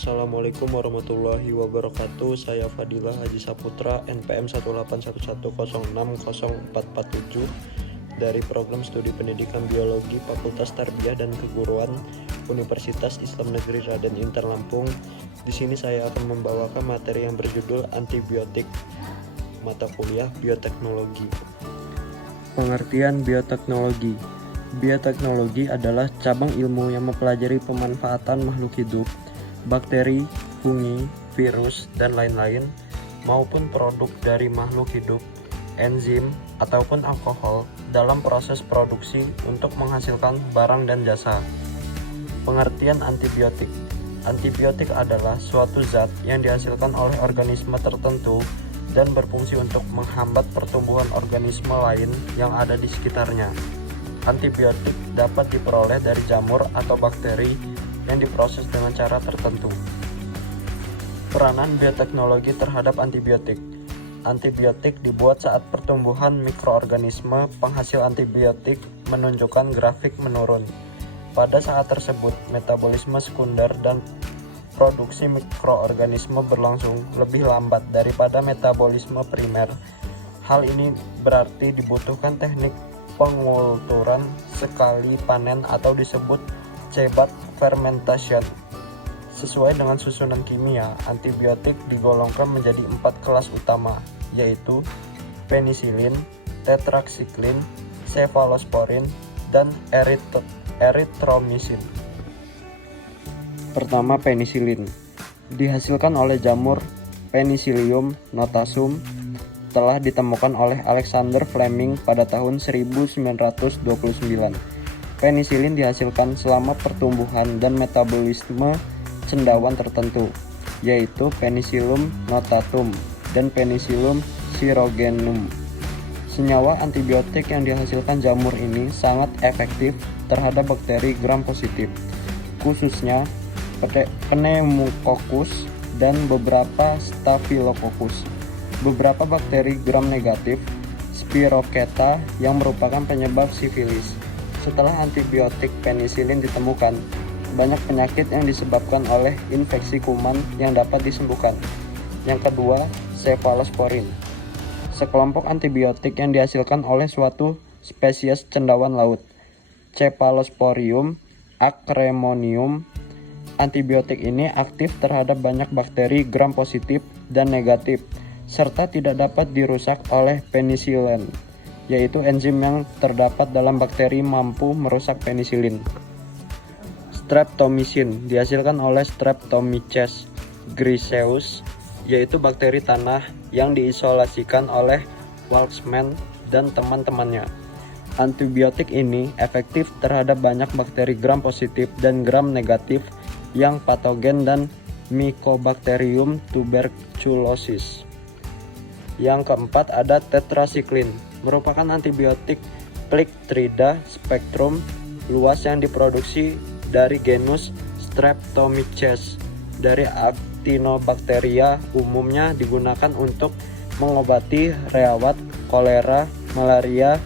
Assalamualaikum warahmatullahi wabarakatuh. Saya Fadilah Haji Saputra, NPM 18110604447 dari Program Studi Pendidikan Biologi Fakultas Tarbiyah dan Keguruan Universitas Islam Negeri Raden Intan Lampung. Di sini saya akan membawakan materi yang berjudul Antibiotik, mata kuliah Bioteknologi. Pengertian bioteknologi. Bioteknologi adalah cabang ilmu yang mempelajari pemanfaatan makhluk hidup, bakteri, fungi, virus, dan lain-lain, maupun produk dari makhluk hidup, enzim, ataupun alkohol dalam proses produksi untuk menghasilkan barang dan jasa. Pengertian antibiotik. Antibiotik adalah suatu zat yang dihasilkan oleh organisme tertentu dan berfungsi untuk menghambat pertumbuhan organisme lain yang ada di sekitarnya. Antibiotik dapat diperoleh dari jamur atau bakteri yang diproses dengan cara tertentu. Peranan bioteknologi terhadap antibiotik. Antibiotik dibuat saat pertumbuhan mikroorganisme penghasil antibiotik menunjukkan grafik menurun. Pada saat tersebut, metabolisme sekunder dan produksi mikroorganisme berlangsung lebih lambat daripada metabolisme primer. Hal ini berarti dibutuhkan teknik pengulturan sekali panen atau disebut cebat fermentation. Sesuai dengan susunan kimia, antibiotik digolongkan menjadi 4 kelas utama, yaitu penisilin, tetraksiklin, cefalosporin, dan erythromycin. Pertama, penisilin. Dihasilkan oleh jamur Penicillium notasum, telah ditemukan oleh Alexander Fleming pada tahun 1929. Penisilin dihasilkan selama pertumbuhan dan metabolisme cendawan tertentu, yaitu Penicillium notatum dan Penicillium syrogenum. Senyawa antibiotik yang dihasilkan jamur ini sangat efektif terhadap bakteri gram positif, khususnya Pneumococcus dan beberapa Staphylococcus. Beberapa bakteri gram negatif, Spirocheta, yang merupakan penyebab sifilis. Setelah antibiotik penisilin ditemukan, banyak penyakit yang disebabkan oleh infeksi kuman yang dapat disembuhkan. Yang kedua, cefalosporin. Sekelompok antibiotik yang dihasilkan oleh suatu spesies cendawan laut, Cephalosporium acremonium. Antibiotik ini aktif terhadap banyak bakteri gram positif dan negatif, serta tidak dapat dirusak oleh penisilin, yaitu enzim yang terdapat dalam bakteri mampu merusak penisilin. Streptomycin dihasilkan oleh Streptomyces griseus, yaitu bakteri tanah yang diisolasikan oleh Walksman dan teman-temannya. Antibiotik ini efektif terhadap banyak bakteri gram positif dan gram negatif yang patogen dan Mycobacterium tuberculosis. Yang keempat ada tetrasiklin, merupakan antibiotik Plictrida spektrum luas yang diproduksi dari genus Streptomyces dari Actinobacteria. Umumnya digunakan untuk mengobati reawat, kolera, malaria,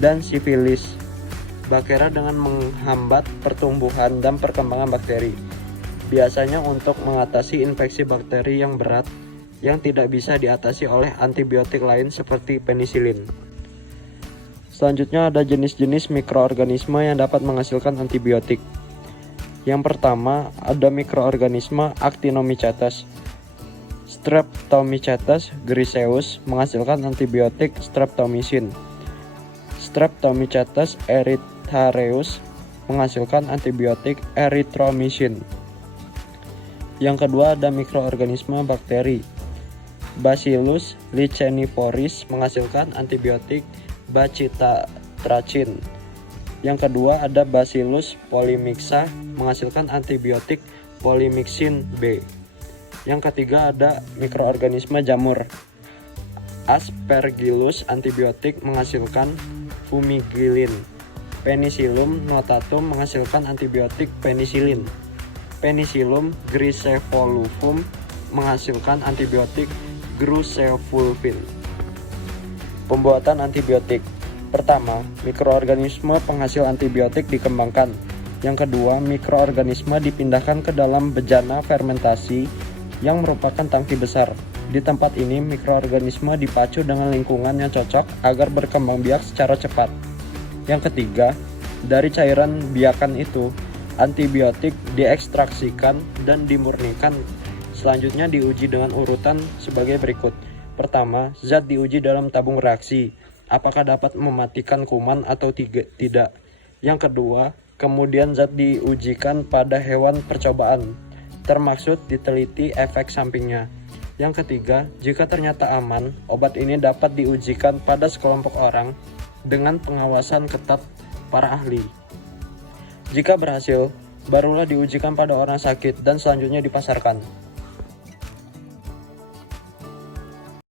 dan sifilis. Bakteri dengan menghambat pertumbuhan dan perkembangan bakteri, biasanya untuk mengatasi infeksi bakteri yang berat yang tidak bisa diatasi oleh antibiotik lain seperti penisilin. Selanjutnya ada jenis-jenis mikroorganisme yang dapat menghasilkan antibiotik. Yang pertama ada mikroorganisme Actinomycetes. Streptomycetes griseus menghasilkan antibiotik streptomycin. Streptomycetes erythareus menghasilkan antibiotik erythromycin. Yang kedua ada mikroorganisme bakteri. Bacillus lichenivoris menghasilkan antibiotik bacitracin. Yang kedua ada Bacillus polymixa menghasilkan antibiotik polymyxin B. Yang ketiga ada mikroorganisme jamur. Aspergillus antibiotik menghasilkan fumigillin. Penicillium notatum menghasilkan antibiotik penisilin. Penicillium grisevolufum menghasilkan antibiotik Grusevulfin. Pembuatan antibiotik. Pertama, mikroorganisme penghasil antibiotik dikembangkan. Yang kedua, mikroorganisme dipindahkan ke dalam bejana fermentasi yang merupakan tangki besar. Di tempat ini, mikroorganisme dipacu dengan lingkungan yang cocok agar berkembang biak secara cepat. Yang ketiga, dari cairan biakan itu, antibiotik diekstraksikan dan dimurnikan. Selanjutnya diuji dengan urutan sebagai berikut. Pertama, zat diuji dalam tabung reaksi. Apakah dapat mematikan kuman atau tidak? Yang kedua, kemudian zat diujikan pada hewan percobaan, termaksud diteliti efek sampingnya. Yang ketiga, jika ternyata aman, obat ini dapat diujikan pada sekelompok orang dengan pengawasan ketat para ahli. Jika berhasil, barulah diujikan pada orang sakit dan selanjutnya dipasarkan.